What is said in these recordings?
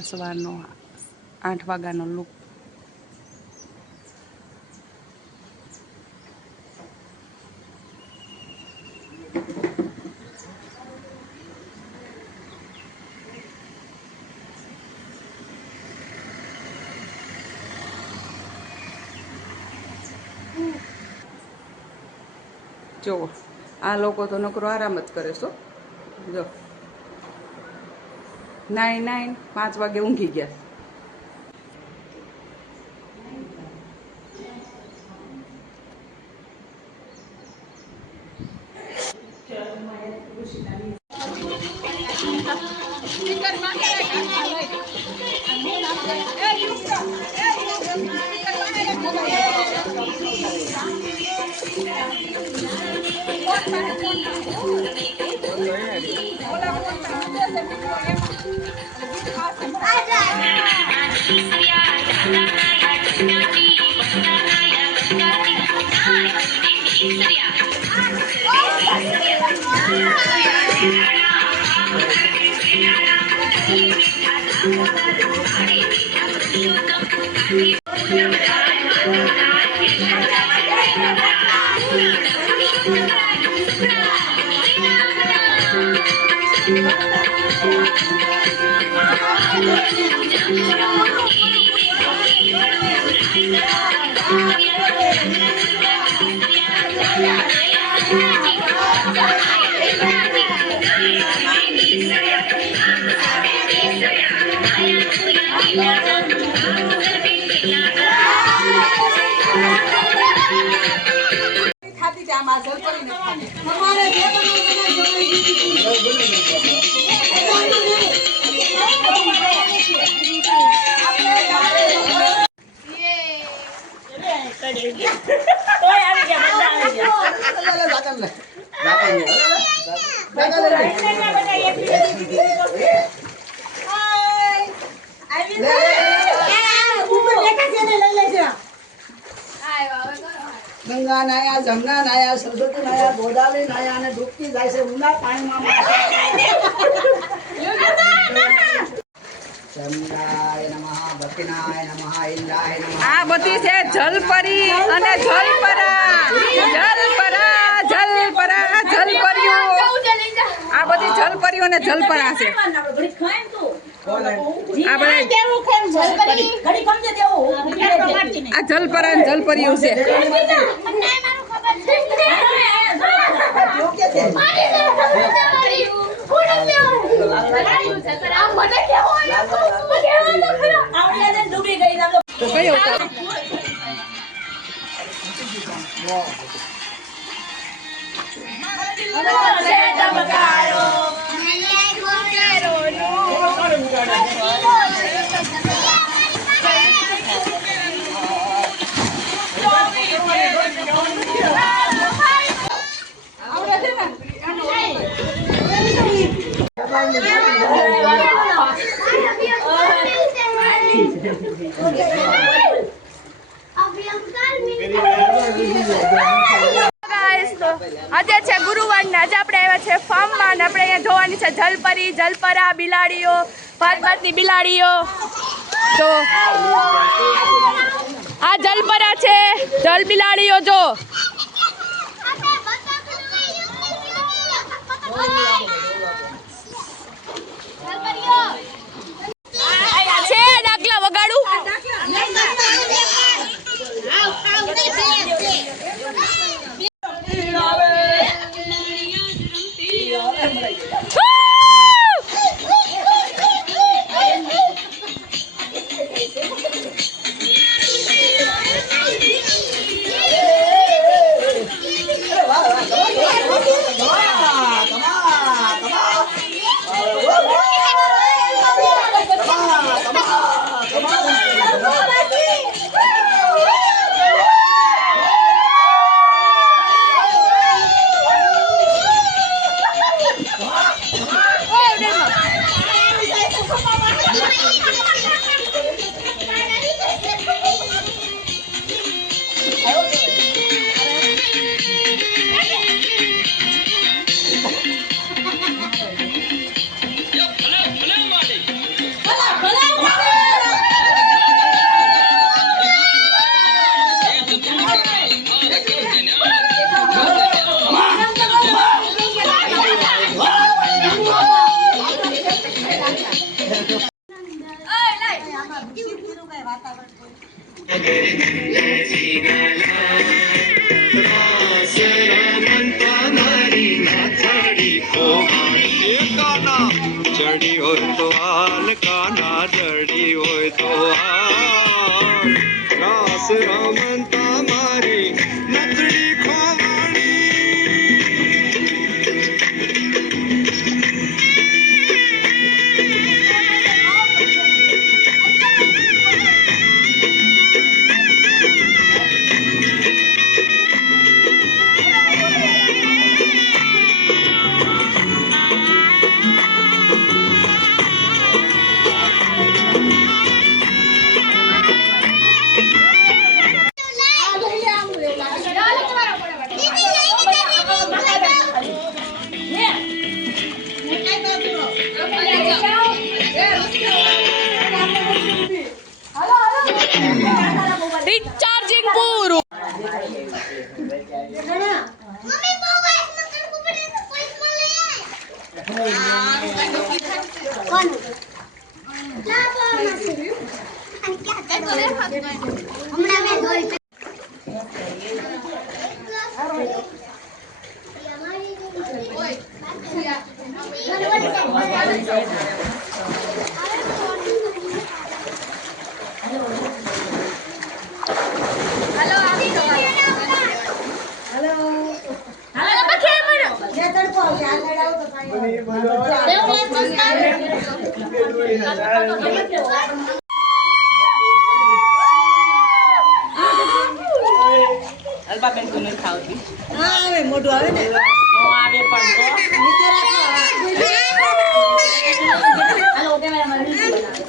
સવારનો 8 વાગ્યાનો લુક। જો આ લોકો તો નકરો આરામ જ કરે છો। જો 5 વાગે ઊંઘી ગયા। गंगा नाया, जमुना नाया, सरस्वती नाया, गोदावरी नाया ने डूबती जाए से ऊंडा पानी में चंद्राय नमः, भक्तिनाय नमः, इंद्राय नमः। आ बधी छे जलपरी અને જલપરા જલપરા જલપરા જલપરીઓ। આ બધી જલપરીઓ ને જલપરા છે। આ જલપરા ને જલપરીઓ છે। આજે છે ગુરુવાર ને આજે આપણે આવ્યા છે ફાર્મમાં ને આપણે અહીંયા જોવાની છે જલપરી જલપરા બિલાડીઓ ભાતભાતની બિલાડીઓ। તો આ જલપરા છે જલ બિલાડીઓ જો છે ડાકલા વગાડું ખોવાણી કાના ચડી હોય તો હાલ કાના ચડી હોય તો હાલ રાસ રમતા મારી નચડી ખોવાણી રિચાર્જિંગ પૂરું અલ્પાબેન તો નથી ખાવતી. હા આવે મોઢું આવે ને નો આવે પણ તો નીચે રાખો. હાલો કેમેરામાં રીલ બનાવે.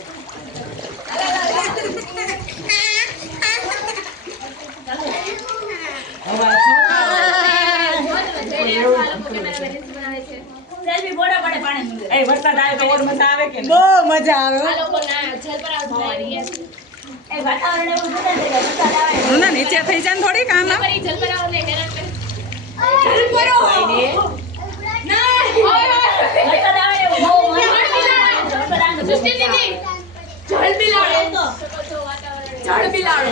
સેલ્ફી ફોટો પડે પાણી. એ વરસાદ આવે તો ઓર મજા આવે કે બહુ મજા આવે હો. આ લોકો ના જલ પર આવવાની એ વાતાવરણ એવું જોતા છે કે વરસાદ આવે ના નીચે થઈ જાય ને થોડીક આમાં પર જલ પર આવો ને હેરાન કરે જલ પર ના વરસાદ આવે એવું બહુ મજા જલ પર આવે જસ્ટ દીદી જલ બિલાડો તો જળ બિલાડો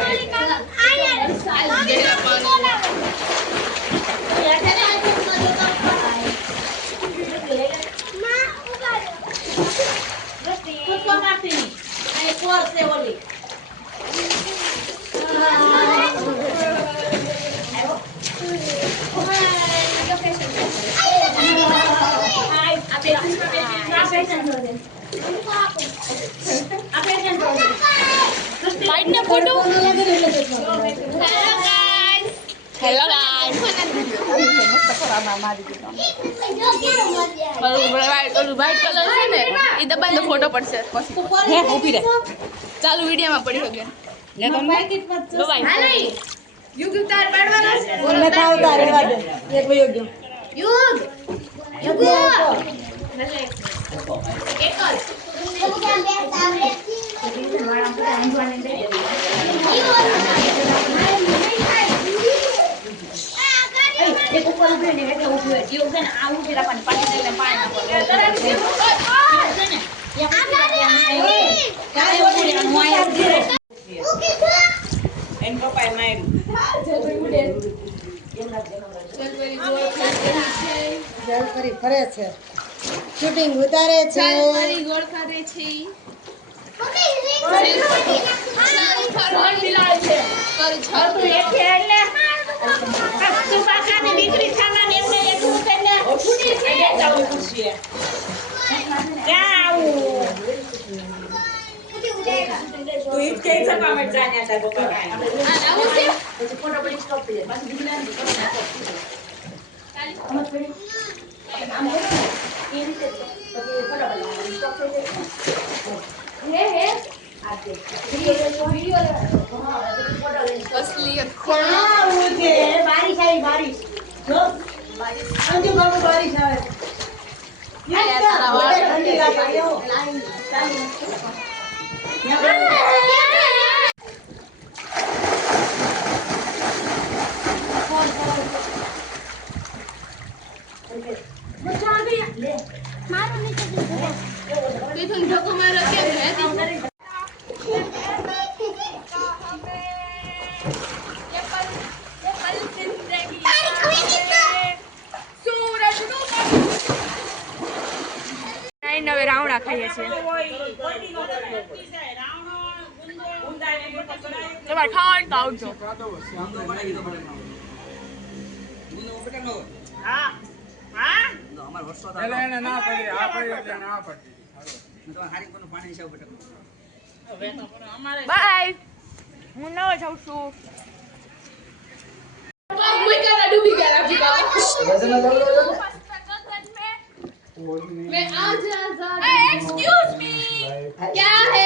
હેલો ગાઈસ ઓલું વ્હાઈટ કલર છે ને એ દબાઈ તો ફોટો પડશે હે ઊભી રહે ચાલુ વિડીયોમાં પડી શકે લે તો દબાઈ યુગ તાર પાડવાના છે બોલે થાવ તાર રેવા દે એક વયો ગયો યુગ યુગ એક એક ઉપર ઉભી ને એટલે ઉભી હોય યુગ ને આ ઉભી રાખવાની પાછી દઈને પાણી નાખવાનું એન પપ્પાએ માર્યું જલપરી ફરે છે શૂટિંગ ઉતારે છે ગોળ ખાધે છે બારીશ આવી બારીશ જો અંજુ બાબુ બારીશ આવે ઠંડી લાગે એ રાવણા ખાઈએ છીએ તમારે ખાવાનું તો આવજો બાય હું ન જાઉં છું एक्सक्यूज मी क्या है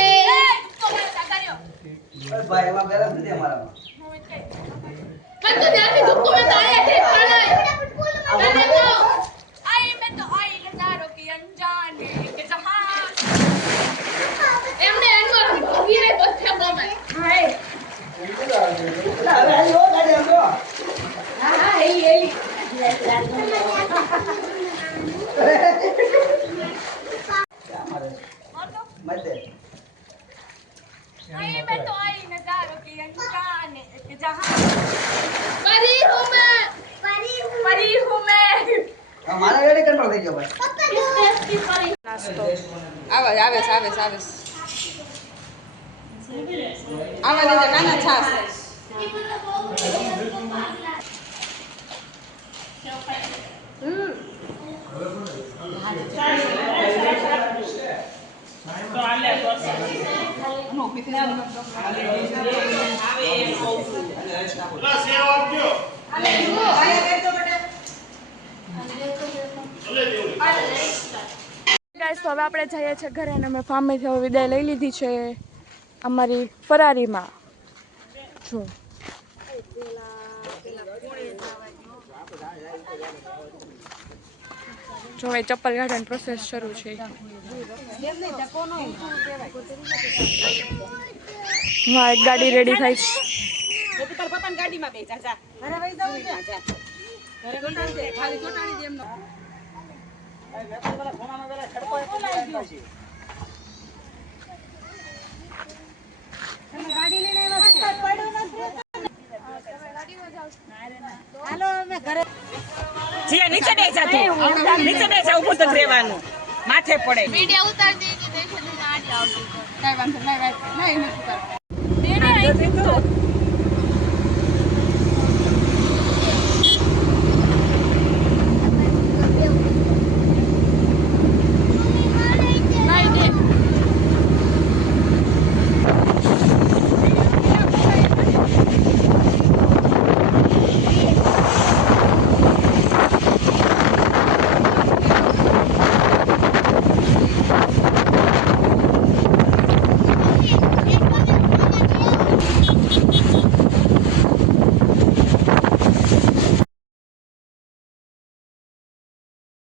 भाई वहां गरम नहीं हमारा मैं तो जाके तुमको बताया थे खाना मैंने तो आई नजारों की अनजाने के जहां एमने अनवर गिरे बच्चे को मैं हाय अरे यो गाड़ी हम तो હા એલી मत दे मैं तो आई नजारों की अनजाने के जहां परी हूं मैं हमारा गाड़ी कंट्रोल થઈ ગયો ભાઈ નાસ્તો આવે આવા દેજે કાના છાસ ગાઈસ તો હવે આપણે જઈએ છીએ ઘરે અને અમે ફાર્મેથી હવે વિદાય લઈ લીધી છે અમારી ફરારીમાં જો જો એ ચપ્પલ કાઢવાની પ્રોસેસ શરૂ છે હા એક ગાડી રેડી થાય છે ગાડીમાં બે જા જા ઘરે વઈ જાવ જા ઘરે ગોટાડી દે ખાલી ગોટાડી દે એમનો ગાડી લઈને હાલો અમે ઘરે જી નીચે દે જાતું નીચે દે જા ઊભું તો રહેવાનું માથે પડે વીડિયો ઉતાર દે કે દેખે તો ગાડી આવતી કઈ વાંધો નહીં નથી કરવાનો